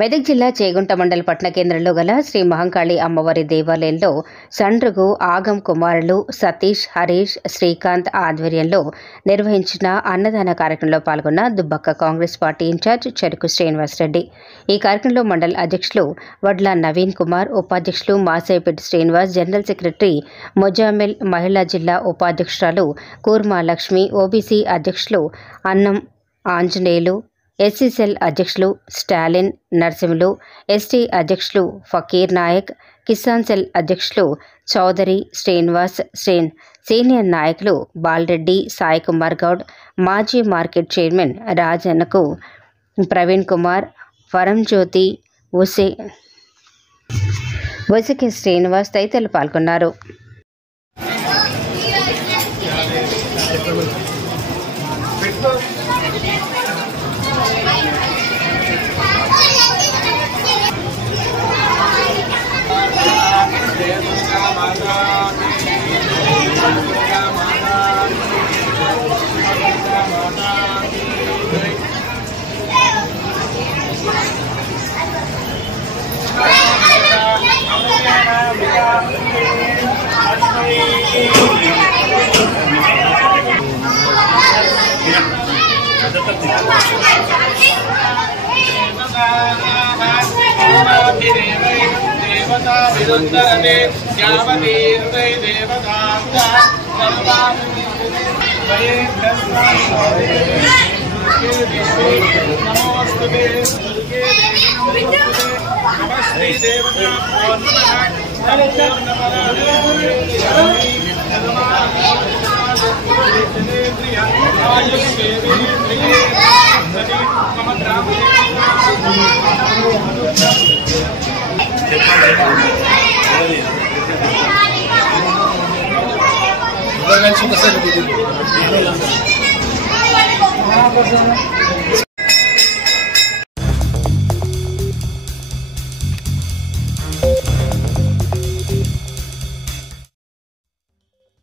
మెదక్ జిల్లా చేగుంట మండల పట్టణ కేంద్రంలో గల శ్రీ మహంకాళి అమ్మవారి దేవాలయంలో సండ్రుగు ఆగం కుమారులు సతీష్, హరీష్, శ్రీకాంత్ ఆధ్వర్యంలో నిర్వహించిన అన్నదాన కార్యక్రమంలో పాల్గొన్న దుబ్బక్క కాంగ్రెస్ పార్టీ ఇన్ఛార్జ్ చెరుకు శ్రీనివాసరెడ్డి. ఈ కార్యక్రమంలో మండల అధ్యక్షులు వడ్ల నవీన్ కుమార్, ఉపాధ్యక్షులు మాసేపెట్టి శ్రీనివాస్, జనరల్ సెక్రటరీ మొజామిల్, మహిళా జిల్లా ఉపాధ్యక్షురాలు కూర్మా లక్ష్మి, ఓబీసీ అధ్యక్షులు అన్నం ఆంజనేయులు, ఎస్సీ సెల్ అధ్యక్షులు స్టాలిన్ నర్సింహులు, ఎస్టీ అధ్యక్షులు ఫకీర్ నాయక్, కిసాన్ సెల్ అధ్యక్షులు చౌదరి శ్రీనివాస్, సీనియర్ నాయకులు బాలరెడ్డి, సాయి కుమార్ గౌడ్, మాజీ మార్కెట్ చైర్మన్ రాజన్నకు ప్రవీణ్ కుమార్, వరంజ్యోతి, ఉసికి శ్రీనివాస్ తదితరులు పాల్గొన్నారు. देवता विरुद्धरते यावती हृदय देवता नमोस्तुते नमस्ते देवता